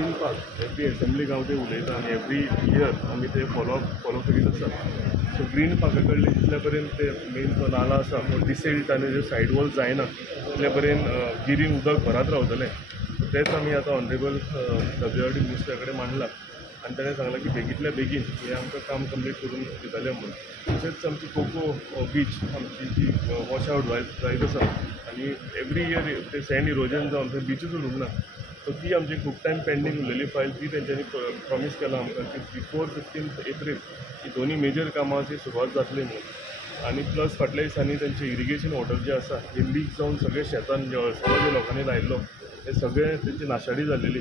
Green park every असेंब्लीक हांव ते उलयतां आनी एवरी इयर आमी ते फॉलो करीत आसा. सो ग्रीन पार्का कडले जितले पर्यंत ते मेन जो नाला आसा तो डिसेल्ट आनी जे सायड वॉल्स जायना तितले पर्यंत गिरीन उदक भरात रावतलें. तेच आमी आतां ऑनरेबल WRD मिनिस्टरा कडेन मांडलां आनी ताणें सांगलां की बेगींतल्या बेगीन हें आमकां काम कंप्लीट करून दितलें म्हणून. तशेंच आमची कोको बीच आमची जी वॉश आवट जायत आसा आनी एवरी इयर ते सँड इरोजन जावन थंय बिचूच उरूंक ना. सो ती आमची खूब टायम पेंडींग उरलेली फायल ती तेंच्यांनी प्रॉमीस केलां आमकां की बिफोर 15th एप्रील ही दोनी मेजर कामांची सुरवात जातली म्हणून. आनी प्लस फाटल्या दिसांनी तेंचे इरिगेशन वॉटर जे आसा हे लीक जावन सगळे शेतान जे अळसावो जे लोकांनी लायिल्लो ते सगळे तेंची नाशाडी जाल्लेली.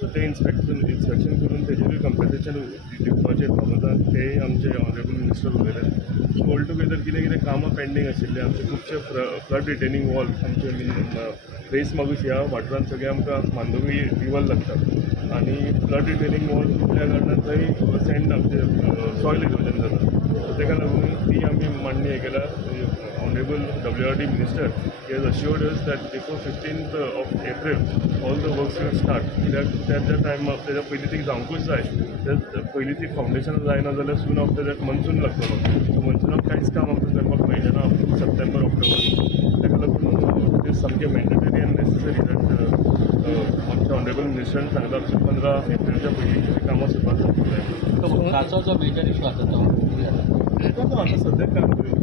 सो ते इन्स्पेक्शन करून तेजेरूय कंपेन्सेशन दिवपाचें फार्मर्सांक तेय आमचे ऑनरेबल मिनिस्टर उलयले. सो ऑल टुगेदर कितें कितें कामां पेंडींग आशिल्ले आमचे खुबशे फ्लड रिटेनिंग वॉल आमचे रेस मागूस ह्या वाठारांत सगळे आमकां मांडोवी रिवर लागता आनी फ्लड रिटेनिंग वॉल तुटल्या कारणान थंय सँड आमचे सॉयल इरोजन जाता. सो ताका लागून ती आमी मांडणी हें केल्या. Honourable WRD minister he has assured us that before 15th of April all the works will start. कित्याक त्या टायमार तेज्या पयलीं ती जावंकूच जाय. पयलीं ती फावंडेशन जायना जाल्यार सून आफ्टर दॅट मनसून लागतलो. सो मनसुनाक कांयच काम आमकां करपाक मेळचें ना अप टू सप्टेंबर ऑक्टोबर. ताका लागून ते सामकें मॅन्डेटरी एंड नेसेसरी दॅट आमच्या ऑनरेबल मिनिस्टरान सांगला की 15 एप्रिलच्या पयलीं ती कामां सुरवात जावपाक जाय. ताचो जो मेजर इशू आसा तो आतां सद्याक काम केल्या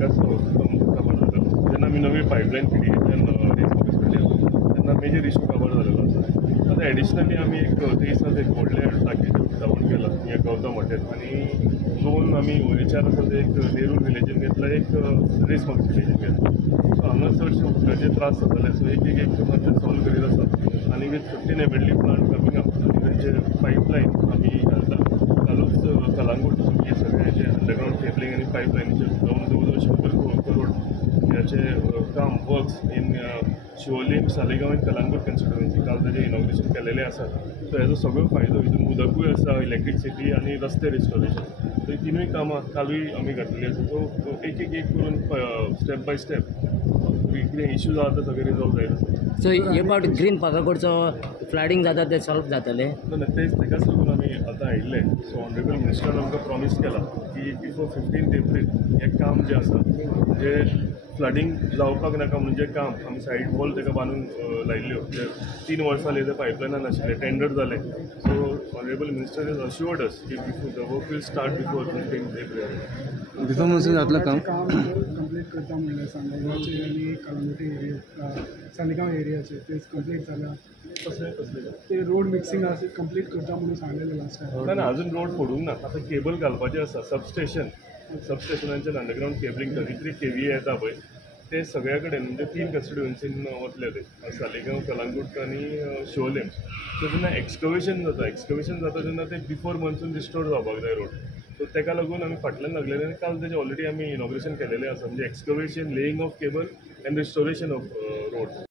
काबार जालेलो. जेन्ना आमी नवी पायपलायन फिडियेंतल्यान रेस ऑफीस कडली तेन्ना मेजर इशू काबार जालेलो आसा. आतां एडिशनली आमी एक ते दिसांत एक व्हडले टाकीचें उक्तावण केलां हे गौतम हॉटेल आनी 2 आमी OHR आसा ते एक नेरूल विलेजीन घेतला एक रेस ऑफीस विलेजीन घेतला. सो हांगा चडशे उदकाचे त्रास जाताले. सो एक करून ते सॉल्व करीत आसा आनी with 15 MLD plant coming up आनी तेंचे पायपलायन आमी घालता. कालूच कलांगूट हे सगळ्यांचे अंडरग्रावंड केबलिंग आनी पायपलायनीचे जावन जवळ 100 करोड ह्याचे काम वर्क्स इन शिवोलीम सालेगांव आनी कलांगूट कॉन्स्टिट्युएन्सी काल ताजें इनॉग्रेशन केलेलें आसा. सो हेजो सगळो फायदो हितून उदकूय आसा इलेक्ट्रिसिटी आनी रस्ते रिस्टोरेशन. सो ही तिनूय कामां कालूय आमी घातलेली आसा. सो एक करून स्टेप बाय स्टेप कितें इश्यूज आसा ते सगळे रिजॉल्व जायत आसा. सो हे पावट ग्रीन पार्का कडचो फ्लडिंग जाता ते सॉल्व जातलें तेच ताकाच लागून आमी आतां आयिल्ले. सो ऑनरेबल मिनिस्टरान आमकां प्रॉमीस केला की बिफोर 15th एप्रील हें काम जें आसा म्हणजे फ्लडिंग जावपाक नाका म्हणजे काम आमी सायड वॉल ताका बांदून लायिल्ल्यो. 3 वर्सां ते पायपलायनान आशिल्ले टेंडर जालें. So honourable minister is assured us की before the work will start before 15th April. Before म्हणून जातलं काम कंप्लीट करता म्हणल्यार सांगोवाचे आनी कलंगुटी एरिया सालिगांव एरियाचे ते कंप्लीट जाल्या. कसले ते रोड मिक्सिंग आसा कंप्लीट करता म्हणून सांगलेलें लास्ट टायम. ना अजून रोड फोडूंक ना. आतां केबल घालपाचें आसा. सबस्टेशनांचेर अंडरग्रावंड केबलिंग 33 KVA येता पळय ते सगळ्या कडेन म्हणजे 3 कॉन्स्टिट्युएन्सीन वतले ते सालेगांव कलांगूट आनी शिवोलेम. सो जेन्ना एक्सकवेशन जाता तेन्ना ते बिफोर मनसून रिस्टोर जावपाक जाय रोड. सो ताका लागून आमी फाटल्यान लागलेले आनी काल तेजें ऑलरेडी आमी इनॉग्रेशन केलेलें आसा म्हणजे excavation laying of cable end restoration of road.